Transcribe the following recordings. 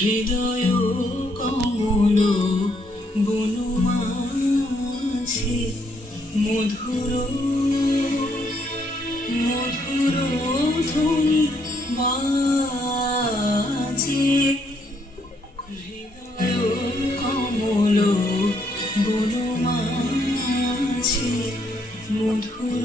হৃদয় কমল বনমাঝে মধুর মধুর ধ্বনি বাজে। হৃদয় কমল বনমাঝে মধুর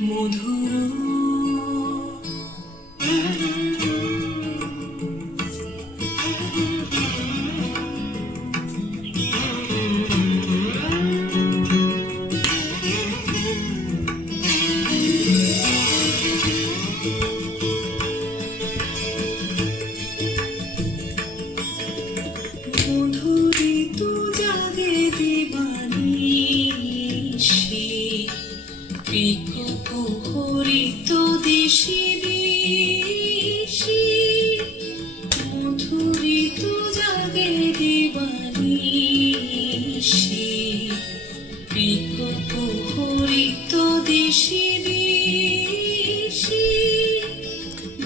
মধুর মধুরিত জাগে দিবানিশি হরিত দিশি দিশি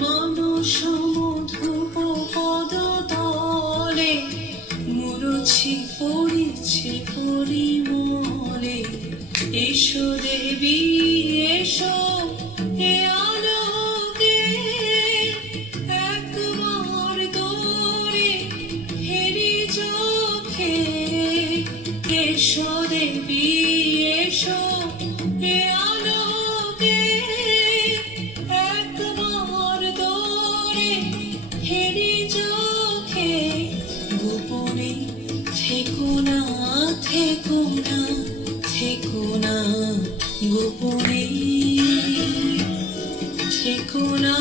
মানস মধুপ পদ তলে মুরছি পড়েছে পরিমলে। এসো দেবী, এসো, এ এসো দেবী এসো এ আলোকে। একবার দৌড়ে হেরি চোখে, গোপনে থেকো না থেকো না থেকো না, গোপনে। থেকো না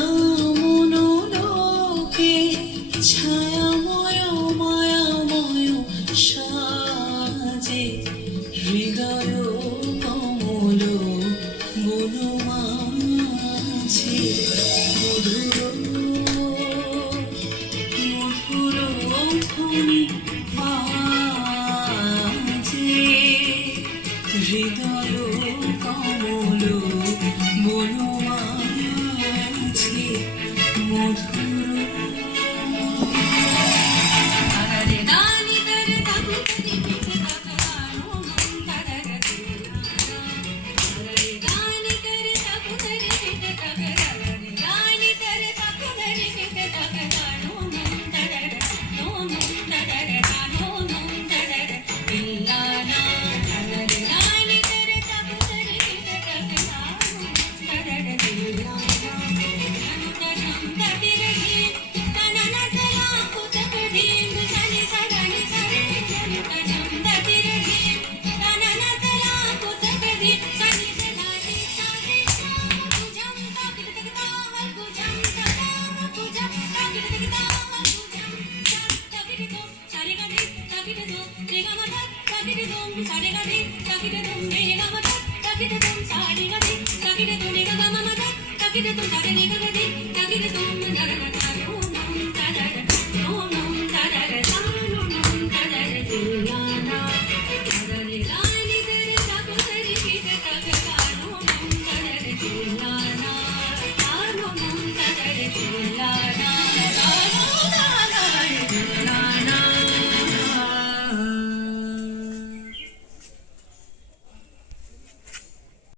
মধুর তারারে రేగమత తకిటతో సరిగది తకిటతో రేగమత తకిటతో సరిగది తకిటతో రేగమత తకిటతో సరిగది తకిటతో you.